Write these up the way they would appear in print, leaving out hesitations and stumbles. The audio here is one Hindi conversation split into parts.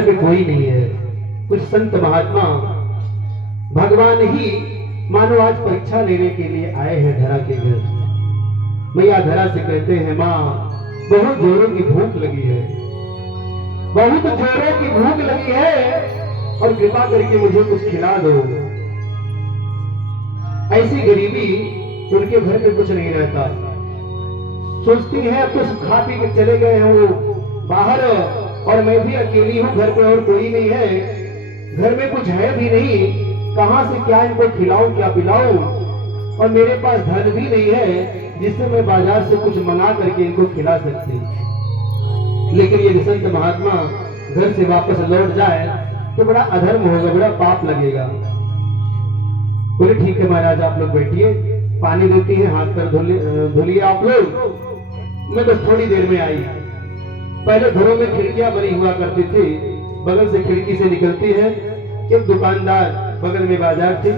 घर में कोई नहीं है। कुछ संत महात्मा भगवान ही मानो आज परीक्षा लेने के लिए आए हैं धरा के घर। मैया धरा से कहते हैं, माँ बहुत जोरों की भूख लगी है, बहुत जोरों की भूख लगी है, और कृपा करके मुझे कुछ खिला दो। ऐसी गरीबी उनके घर में कुछ नहीं रहता। सोचती है अब तो खा पी के चले गए हैं वो बाहर, और मैं भी अकेली हूँ घर पे और कोई नहीं है, घर में कुछ है भी नहीं, कहां से क्या इनको खिलाऊं क्या पिलाऊं, और मेरे पास धन भी नहीं है जिससे मैं बाजार से कुछ मंगा करके इनको खिला सकती। लेकिन ये संत महात्मा घर से वापस लौट जाए तो बड़ा अधर्म होगा, बड़ा पाप लगेगा। बोले ठीक है महाराज, आप लोग बैठिए, पानी देती है, हाथ पर धुलिए आप लोग, मैं बस थोड़ी देर में आई। पहले घरों में खिड़कियां बनी हुआ करती थी, बगल से खिड़की से निकलती है, एक दुकानदार, बगल में बाजार थी,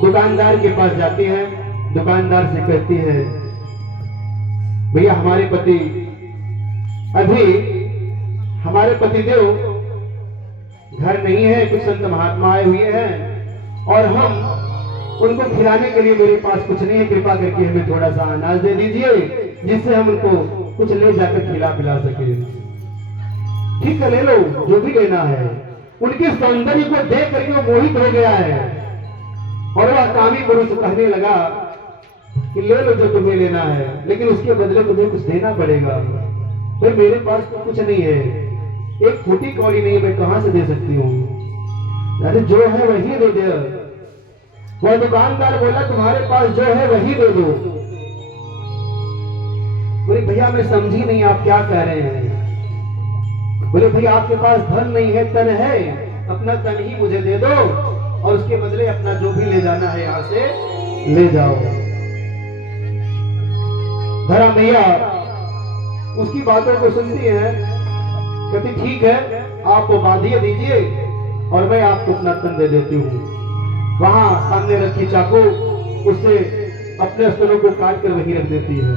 दुकानदार के पास जाती है, दुकानदार से कहती है, भैया हमारे पति अभी हमारे पतिदेव घर नहीं है, कुछ संत महात्मा आए हुए हैं और हम उनको खिलाने के लिए मेरे पास कुछ नहीं है, कृपा करके हमें थोड़ा सा अनाज दे दीजिए जिससे हम उनको कुछ ले जाकर खिला पिला सके। ठीक है ले लो जो भी लेना है। उनके सौंदर्य को देख करके वो मोहित हो गया है और वह कामी पुरुष कहने लगा कि ले लो जो तुम्हें लेना है, लेकिन उसके बदले तुम्हें कुछ देना पड़ेगा। भाई मेरे पास तो कुछ नहीं है, एक फूटी कौड़ी नहीं, मैं कहां से दे सकती हूँ। अरे जो है वही दे दे। वह दुकानदार बोला तुम्हारे पास जो है वही दे दो। बोले भैया मैं समझी नहीं आप क्या कह रहे हैं। बोले भैया आपके पास धन नहीं है, तन है, अपना तन ही मुझे दे दो और उसके बदले अपना जो भी ले जाना है यहाँ से ले जाओ। धरा मैया उसकी बातों को सुनती है, कहती ठीक है आप बाधिए दीजिए और मैं आपको अपना तन दे देती हूँ। वहां सामने रखी चाकू उससे अपने स्तनों को काट कर वहीं रख देती है।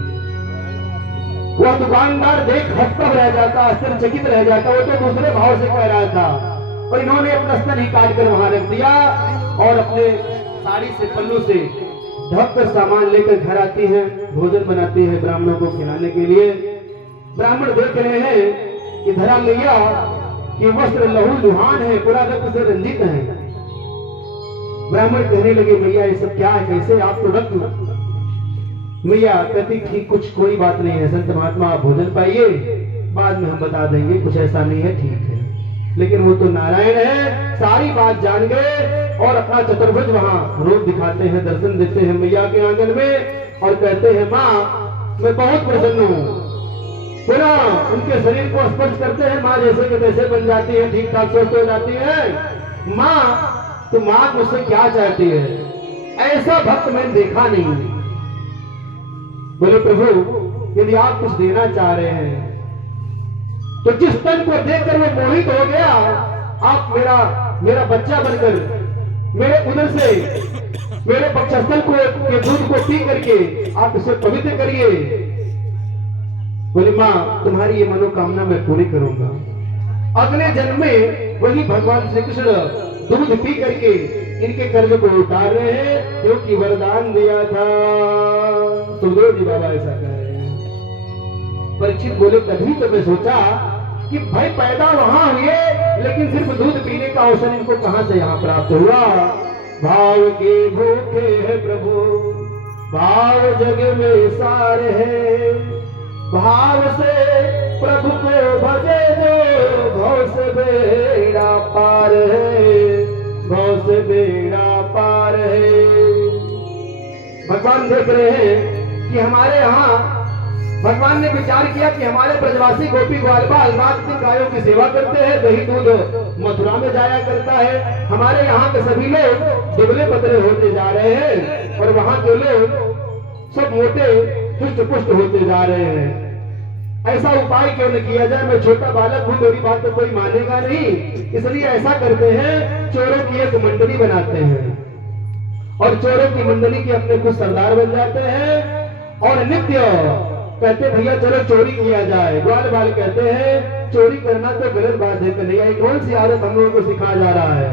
वह दुकानदार देख हतप्रभ रह जाता, आश्चर्यचकित रह जाता, वो तो दूसरे भाव से कह रहा था और इन्होंने अपना स्तन ही काट कर वहां रख दिया और अपने साड़ी से पल्लू से ढक कर सामान लेकर घर आती है, भोजन बनाती है ब्राह्मणों को खिलाने के लिए। ब्राह्मण देख रहे हैं कि धरा मैया के वस्त्र लहू लुहान है, पूरा रक्त से रंजित है। ब्राह्मण कहने लगे मैया ये सब क्या है, कैसे आपको रक्त। मैया कहती ठीक कुछ कोई बात नहीं है, संत महात्मा आप भोजन पाइए, बाद में हम बता देंगे, कुछ ऐसा नहीं है, ठीक है। लेकिन वो तो नारायण है, सारी बात जान गए और अपना चतुर्भुज वहां रोज दिखाते हैं, दर्शन देते हैं मैया के आंगन में और कहते हैं माँ मैं बहुत प्रसन्न हूँ। पुनः उनके शरीर को स्पर्श करते हैं, माँ जैसे के तैसे बन जाती है, ठीक ठाक स्वस्थ हो जाती है। माँ तो माँ मुझसे क्या चाहती है, ऐसा भक्त मैंने देखा नहीं। बोले प्रभु यदि आप कुछ देना चाह रहे हैं तो जिस तन को देखकर वो मोहित हो गया, आप मेरा बच्चा बनकर मेरे उदर से मेरे पक्षस्थल को के दूध को पी करके आप इसे पवित्र करिए। बोले माँ तुम्हारी ये मनोकामना मैं पूरी करूंगा। अगले जन्म में वही भगवान श्री कृष्ण दूध पी करके इनके कर्ज को उतार रहे हैं, क्योंकि वरदान दिया था। सुखदेव जी बाबा ऐसा कह रहे हैं। परीक्षित बोले तभी तो मैं सोचा कि भाई पैदा वहां हुए लेकिन सिर्फ दूध पीने का अवसर इनको कहां से यहाँ प्राप्त हुआ। भाव के भूखे है प्रभु, भाव जग में सार है, भाव से प्रभु को भजे जो भव से बेड़ा पार है, भव से बेड़ा पार है। भगवान देख रहे हैं कि हमारे यहाँ भगवान ने विचार किया कि हमारे ब्रजवासी गोपी ग्वालबाल रात दिन गायों की सेवा करते हैं, दही दूध मथुरा में जाया करता है। हमारे यहाँ के सभी लोग दुबले पतले होते जा रहे हैं और वहाँ के लोग सब मोटे पुष्ट पुष्ट होते जा रहे हैं। ऐसा उपाय क्यों न किया जाए, मैं छोटा बालक हूँ, मेरी बात तो कोई मानेगा नहीं, इसलिए ऐसा करते हैं चोरों की एक मंडली बनाते हैं और चोरों की मंडली के अपने कुछ सरदार बन जाते हैं और नित्य कहते भैया चलो चोरी किया जाए। ग्वाल बाल कहते हैं चोरी करना तो गलत बात है कन्हैया, ये कौन सी आदत हम लोगों को सिखाया जा रहा है?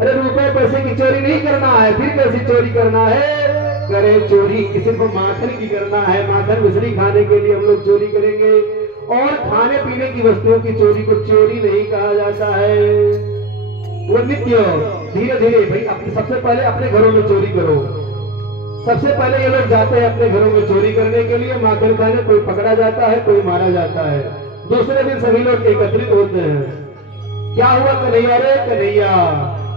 अरे रुपए पैसे की चोरी नहीं करना है, फिर कैसी चोरी करना है? करे चोरी सिर्फ माखन की करना है, माखन मिश्री खाने के लिए हम लोग चोरी करेंगे, और खाने पीने की वस्तुओं की चोरी को चोरी नहीं कहा जाता है। वो नित्य धीरे धीरे भाई सबसे पहले अपने घरों में चोरी करो। सबसे पहले ये लोग जाते हैं अपने घरों में चोरी करने के लिए, माखन खाने, कोई पकड़ा जाता है, कोई मारा जाता है। दूसरे दिन सभी लोग एकत्रित होते हैं। क्या हुआ कन्हैया रे कन्हैया,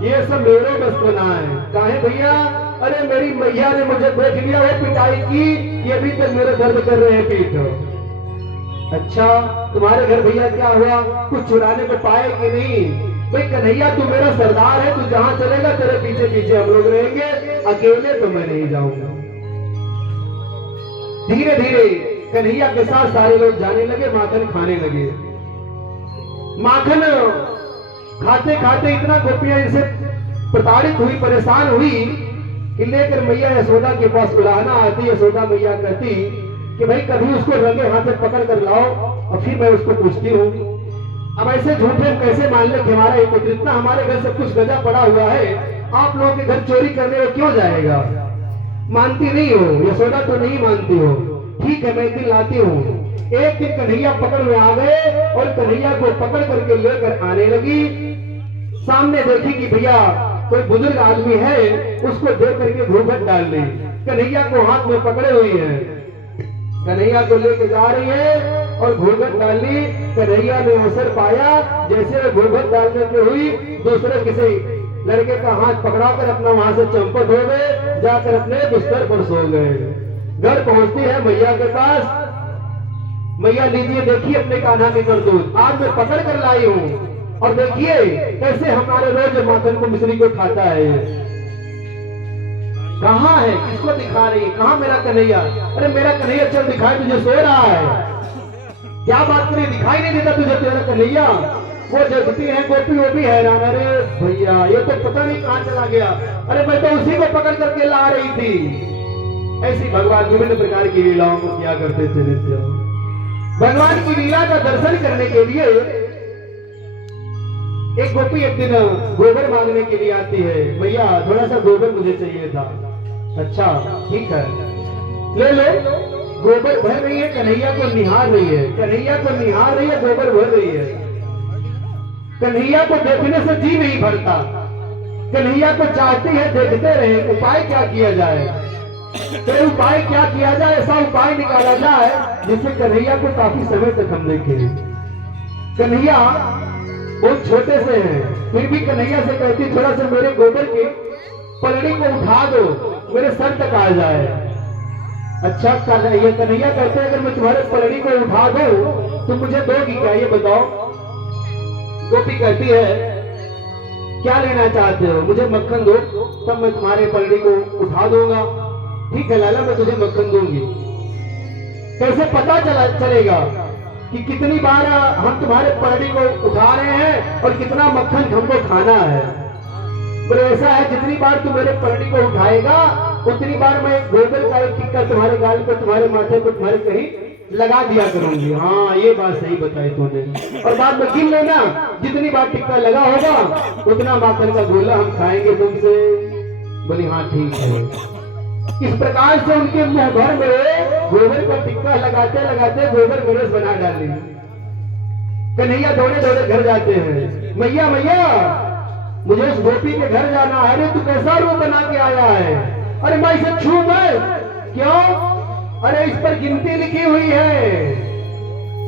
ये सब मेरे बस को ना है। काहे भैया? अरे मेरी मैया ने मुझे देख लिया वो पिटाई की, ये अभी तक मेरे दर्द कर रहे हैं पीठ। अच्छा तुम्हारे घर भैया क्या हुआ, कुछ चुराने को पाए कि नहीं? भाई कन्हैया तू मेरा सरदार है, तू जहां चलेगा तेरे पीछे पीछे हम लोग रहेंगे, अकेले तो मैं नहीं जाऊंगा। धीरे धीरे कन्हैया के साथ सारे लोग जाने लगे, माखन खाने लगे। माखन खाते खाते इतना गोपियां इनसे प्रताड़ित हुई, परेशान हुई कि लेकर मैया यशोदा के पास बुलाना आती। यशोदा मैया कहती कि भाई कभी उसको रंगे हाथ से पकड़ कर लाओ और फिर मैं उसको पूछती हूँ। अब ऐसे झूठे हम कैसे मान ले कि हमारा एक पुत्र इतना हमारे घर सब कुछ गजा पड़ा हुआ है, आप लोगों के घर चोरी करने में क्यों जाएगा? मानती नहीं हो, यशोदा तो नहीं मानती हो। ठीक है मैं एक दिन लाती हूँ। एक दिन कन्हैया पकड़ में आ गए और कन्हैया को पकड़ करके लेकर आने लगी। सामने देखी कि भैया कोई बुजुर्ग आदमी है, उसको देख करके घूंघट डाल ली। कन्हैया को हाथ में पकड़े हुई है, कन्हैया को लेके जा रही है और घूंघट डाल ली। कन्हैया ने अवसर पाया, जैसे वो घूंघट डालने की हुई, दूसरे किसी लड़के का हाथ पकड़ाकर अपना वहां से चंपत हो गए, जाकर अपने बिस्तर पर सो गए। घर पहुंचती है मैया के पास। मैया लीजिए देखिए अपने कान्हा की करतूत, आज मैं पकड़ कर लाई हूँ, और देखिए कैसे हमारे रोज माखन को मिश्री को खाता है। कहाँ है, किसको दिखा रही है? कहाँ मेरा कन्हैया? अरे मेरा कन्हैया चल दिखाई, तुझे सो रहा है। क्या बात करें, दिखाई नहीं देता तुझे तेरा कन्हैया? वो जगती है गोपी, वो भी हैरान। अरे भैया ये तो पता नहीं कहाँ चला गया, अरे मैं तो उसी को पकड़ करके ला रही थी। ऐसी भगवान विभिन्न प्रकार की लीलाओं को किया करते थे नित्य। भगवान की लीला का दर्शन करने के लिए एक गोपी एक दिन गोबर मांगने के लिए आती है। भैया थोड़ा सा गोबर मुझे चाहिए था। अच्छा ठीक है ले लो। गोबर भर रही है, कन्हैया को निहार रही है, कन्हैया को निहार रही है, गोबर भर रही है। कन्हैया को देखने से जी नहीं भरता, कन्हैया को चाहती है देखते रहे। उपाय क्या किया जाए? तो उपाय क्या किया जाए? ऐसा उपाय निकाला जाए जिससे कन्हैया को काफी समय तक हम देखें। कन्हैया बहुत छोटे से हैं, फिर भी कन्हैया से कहती थोड़ा सा मेरे गोबर की पलड़ी को उठा दो, मेरे सर तक आ जाए। अच्छा ये कन्हैया कहते हैं अगर मैं तुम्हारे पलड़ी को उठा दूं तो मुझे दोगी क्या, ये बताओ? गोपी कहती है क्या लेना चाहते हो? मुझे मक्खन दो तब मैं तुम्हारे पलड़ी को उठा दूंगा। ठीक है लाला मैं तुझे मक्खन दूंगी। कैसे पता चलेगा कि कितनी बार हम तुम्हारे पलड़ी को उठा रहे हैं और कितना मक्खन हमको खाना है? बोले ऐसा है जितनी बार तू मेरे पलड़ी को उठाएगा उतनी बार मैं गोबर का एक टिक्का तुम्हारे गाल पे, तुम्हारे माथे पे, तुम्हारे कहीं लगा दिया करूंगी। हाँ ये बात सही बताई तूने, और बाद में गिन लेना जितनी बार टिक्का लगा होगा उतना माखन का गोला हम खाएंगे तुमसे। बोली हाँ ठीक है। इस प्रकार से उनके मुंह भर में गोबर का टिक्का लगाते लगाते गोबर गोरस बना डाली। कन्हैया दौड़े दौड़े घर जाते हैं। मैया मैया मुझे उस गोपी के घर जाना है। अरे तू कैसा रूप बना के आया है? अरे मैं इसे छू गए क्यों? अरे इस पर गिनती लिखी हुई है,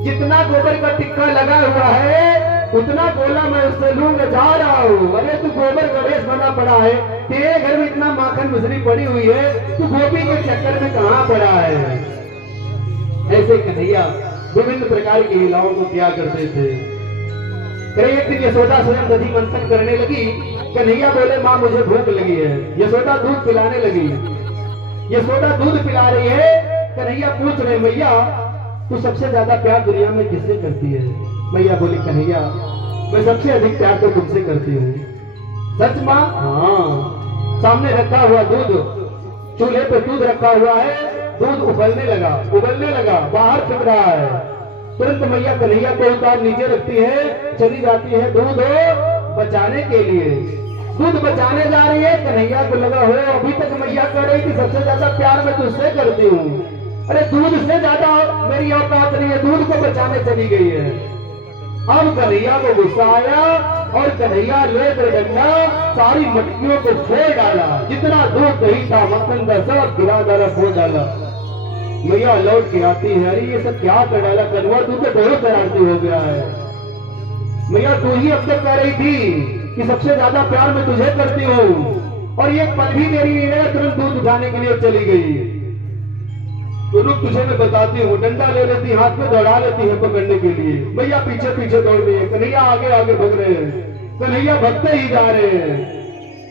जितना गोबर का टिक्का लगा हुआ है उतना गोला मैं उससे लूंगा, जा रहा हूँ। अरे तू गोबर गणेश बना पड़ा है, तेरे घर में इतना माखन मिश्री पड़ी हुई है, तू गोपी के चक्कर में कहाँ पड़ा है? ऐसे कन्हैया विभिन्न प्रकार की लीलाओं को किया करते थे। एक दिन यशोदा स्वयं दधी मंथन करने लगी। कन्हैया बोले माँ मुझे भूख लगी है। यशोदा दूध पिलाने लगी। यशोदा दूध पिला रही है। कन्हैया पूछ रहे मैया तू सबसे ज्यादा प्यार दुनिया में किससे करती है? मैया बोली कन्हैया मैं सबसे अधिक प्यार तो तुमसे करती हूँ। सच माँ? हाँ। सामने रखा हुआ दूध, चूल्हे पे दूध रखा हुआ है, दूध उबलने लगा बाहर फेंक रहा है। तुरंत मैया कन्हैया को उतार नीचे रखती है, चली जाती है दूध बचाने के लिए। दूध बचाने जा रही है, कन्हैया को लगा हो अभी तक मैया कह रही कि सबसे ज्यादा प्यार मैं तुझसे करती हूँ, अरे दूध से ज्यादा मेरी औकात नहीं है, दूध को बचाने चली गई है। अब कन्हैया को गुस्सा आया और कन्हैया लेकर डंडा सारी मटकियों को फोड़ डाला, जितना दूध दही था मक्खन का सब गिरा डाला, फोड़ डाला। मैया लौट के आती है, अरे ये सब क्या कर डाला कन्हैया, तू तो बहुत शरारती हो गया है। मैया तू ही अब तक कह रही थी कि सबसे ज्यादा प्यार मैं तुझे करती हूँ और ये पल भी मेरी नहीं है, तुरंत दूध उठाने के लिए चली गई। तो रुक तुझे मैं बताती हूँ, डंडा ले लेती हाथ में दौड़ा लेती है पकड़ने के लिए। भैया पीछे पीछे दौड़ रही है, कन्हैया आगे आगे भग रहे हैं, कन्हैया भगते ही जा रहे हैं।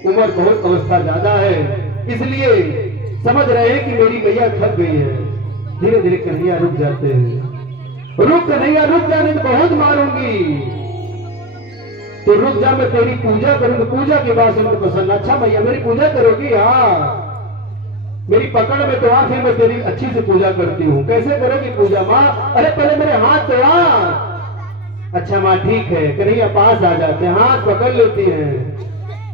उम्र बहुत अवस्था ज्यादा है, इसलिए समझ रहे हैं कि मेरी मैया थक गई है। धीरे धीरे कन्हैया रुक जाते हैं, रुक कन्हैया रुक जाने तो बहुत मारूंगी, तो रुक जा मैं तेरी पूजा करूंगी। पूजा के बाद उनको पसंद, अच्छा मैया मेरी पूजा करोगी? हाँ मेरी पकड़ में तो फिर मैं तेरी अच्छी से पूजा करती हूँ। कैसे करोगी पूजा माँ? अरे पहले मेरे हाथ तो आ। अच्छा माँ ठीक है। कन्हैया पास आ जाते हैं, हाथ पकड़ लेती है,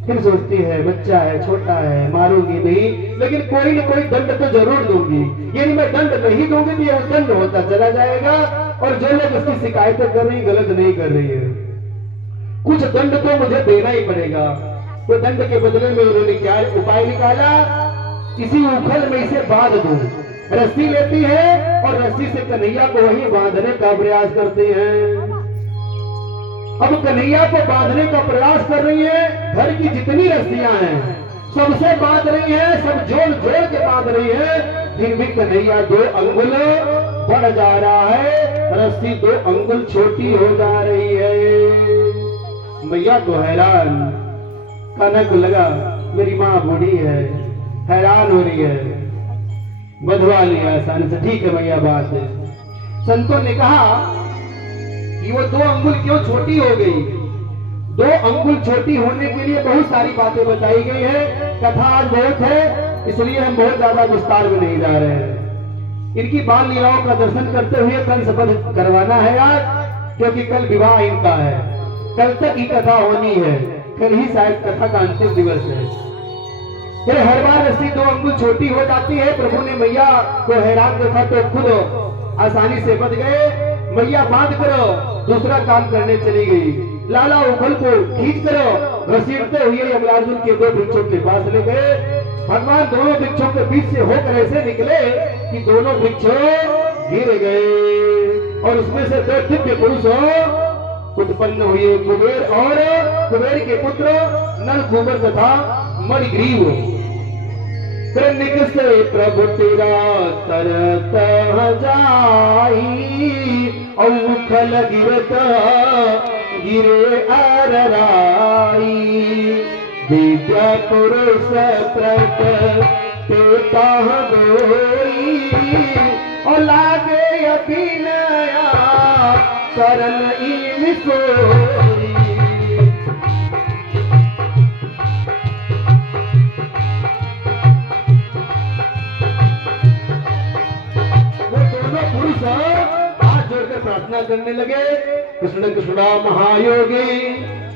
फिर सोचती है बच्चा है छोटा है मारूंगी नहीं, लेकिन कोई न कोई दंड तो जरूर दूंगी। यानी मैं दंड नहीं दूंगी तो यह दंड होता चला जाएगा और जो लोग इसकी शिकायतें कर रही गलत नहीं कर रही है, कुछ दंड तो मुझे देना ही पड़ेगा। तो दंड के बदले में उन्होंने क्या उपाय निकाला, किसी उखल में इसे बांध दूं। रस्सी लेती है और रस्सी से कन्हैया को वहीं बांधने का प्रयास करती हैं। अब कन्हैया को बांधने का प्रयास कर रही है, घर की जितनी रस्सियां हैं सबसे बांध रही है, सब जोड़ जोड़ के बांध रही है, फिर भी कन्हैया 2 अंगुल बढ़ जा रहा है, रस्सी 2 अंगुल छोटी हो जा रही है। मैया को हैरान, कान्हा को लगा मेरी माँ बूढ़ी है, हैरान हो रही है, बधवा लिया आसानी से। ठीक है मैया बात है। संतों ने कहा कि वो 2 अंगुल क्यों छोटी हो गई? 2 अंगुल छोटी होने के लिए बहुत सारी बातें बताई गई है। कथा आज बहुत है, इसलिए हम बहुत ज्यादा विस्तार में नहीं जा रहे हैं। इनकी बाल लीलाओं का दर्शन करते हुए कल शपथ करवाना है आज, क्योंकि कल विवाह इनका है, कल तक ही कथा होनी है, कल ही शायद कथा का अंतिम दिवस है। फिर हर बार रस्सी 2 अंगुल छोटी हो जाती है। प्रभु ने मैया को हैरान देखा तो खुद आसानी से बच गए। मैया बांध करो, दूसरा काम करने चली गई। लाला उखल को खींच करो, घसीटते हुए यमराजुन के 2 वृक्षों के पास ले गए। भगवान दोनों वृक्षों के बीच से होकर ऐसे निकले कि दोनों वृक्ष गिर गए और उसमें से 2 दिव्य पुरुष उत्पन्न हुए, कुबेर और कुबेर के पुत्र नल कुबर तथा मणिग्रीव। कृनिक से प्रभु तेरा तरत जाई, औखल गिरत गिरे अरराई। दिव्य पुरुष प्रकटेता दोई, और लागे अभिनया करन ई सोई। हाथ जोड़कर प्रार्थना करने लगे। कृष्ण कृष्णा महायोगी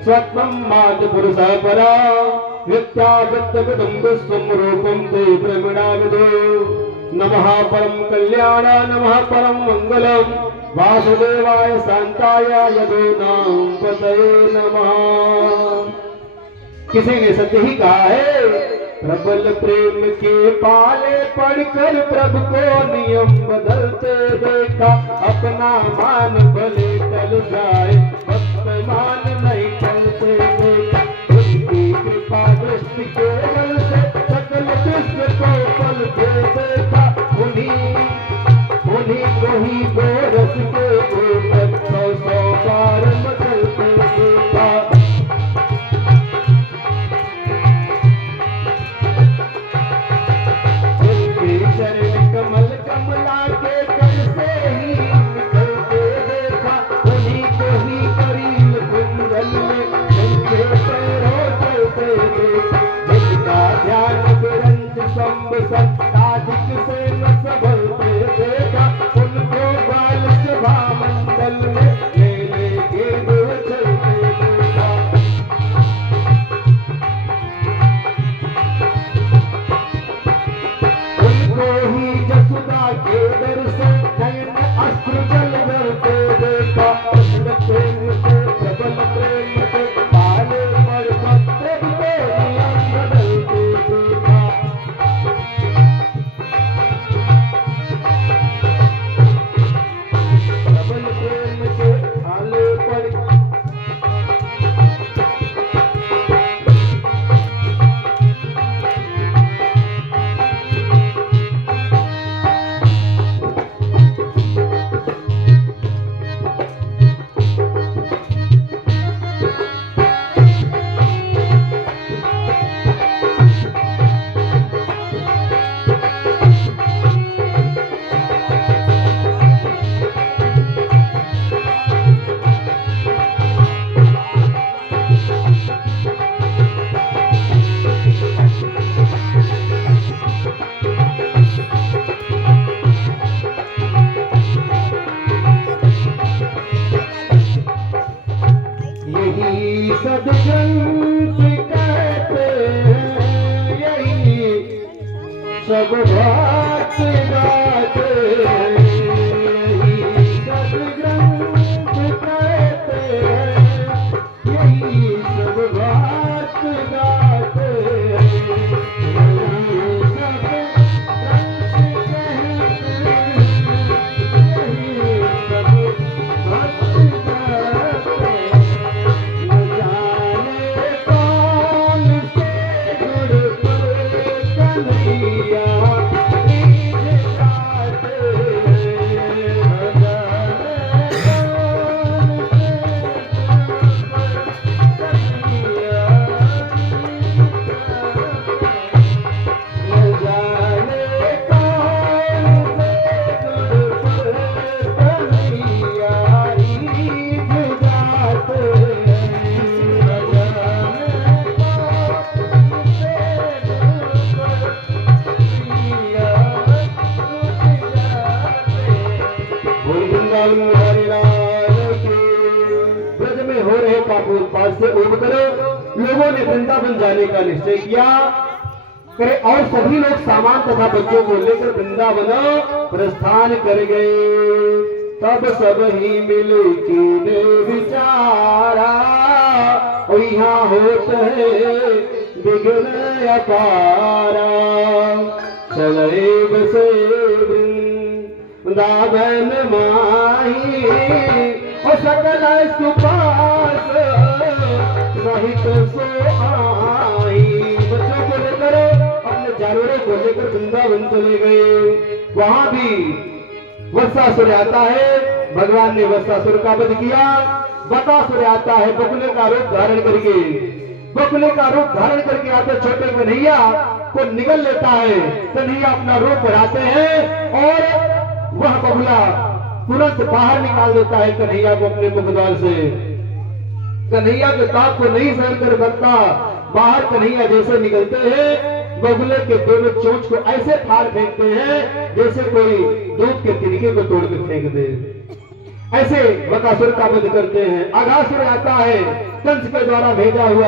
स्वत्वं मात पुरुष परा, विद्यावित्तविदं विश्वं रूपं ते प्रमिणाविदो। नमः परम कल्याण नमः परम मंगलम, वासुदेवाय शांताय यदुनां पतये नमः। किसी ने सत्य ही कहा है, प्रबल प्रेम के पाले पढ़कर प्रभु को नियम बदलते देखा। अपना मान भले टल जाए, भक्त मान नहीं टलते देखा। उनकी कृपा दृष्टि के बल से सकल विश्व को पलते देखा। उन्हीं को ही गोरस के ऊपर 100 बार मचलते देखा। कमला के कर से ही निकलते देखा। उन्हीं को ही कर यही सदग्रंथ कहते हैं, यही सब बात गाते, यही सदग्रंथ कहते हैं, यही सब बात गाते, यही सब ग्रंथ कहते हैं, यही सब बात गाते। न जाने कौन से गुण पर कन्हैया रीझ जाते, न जाने कौन से गुण पर कन्हैया रीझ जाते, न जाने कौन से वृंदावन हरे लाल की। ब्रज में हो रहे पापों उत्पाद से उब करो लोगों ने वृंदावन जाने का निश्चय किया करे और सभी लोग सामान तथा बच्चों को लेकर वृंदावन प्रस्थान कर गए। तब सब ही मिल के विचारा और यहाँ होते है विघ्न अपारा, चले बसे वृंदावन माही और सकल सुपास सहित सो आई। बच्चों को लेकर अपने जानवरों को लेकर वृंदावन चले गए। वहां भी वत्सासुर आता है, भगवान ने वत्सासुर का वध किया। बकासुर आता है बकुले का रूप धारण करके, बकुले का रूप धारण करके आते छोटे कन्हैया को निगल लेता है। कन्हैया अपना रूप बढ़ाते हैं और वह बकुला तुरंत बाहर निकाल देता है कन्हैया को अपने मुखद्वार से। कन्हैया के ताप को नहीं सहन कर सकता, बाहर कन्हैया जैसे निकलते हैं बगुले के दोनों चोंच को ऐसे फाड़ फेंकते हैं जैसे कोई दूध के तिनके को तोड़ के फेंक दे। ऐसे बकासुर का वध करते हैं। अघासुर आता है कंस के द्वारा भेजा हुआ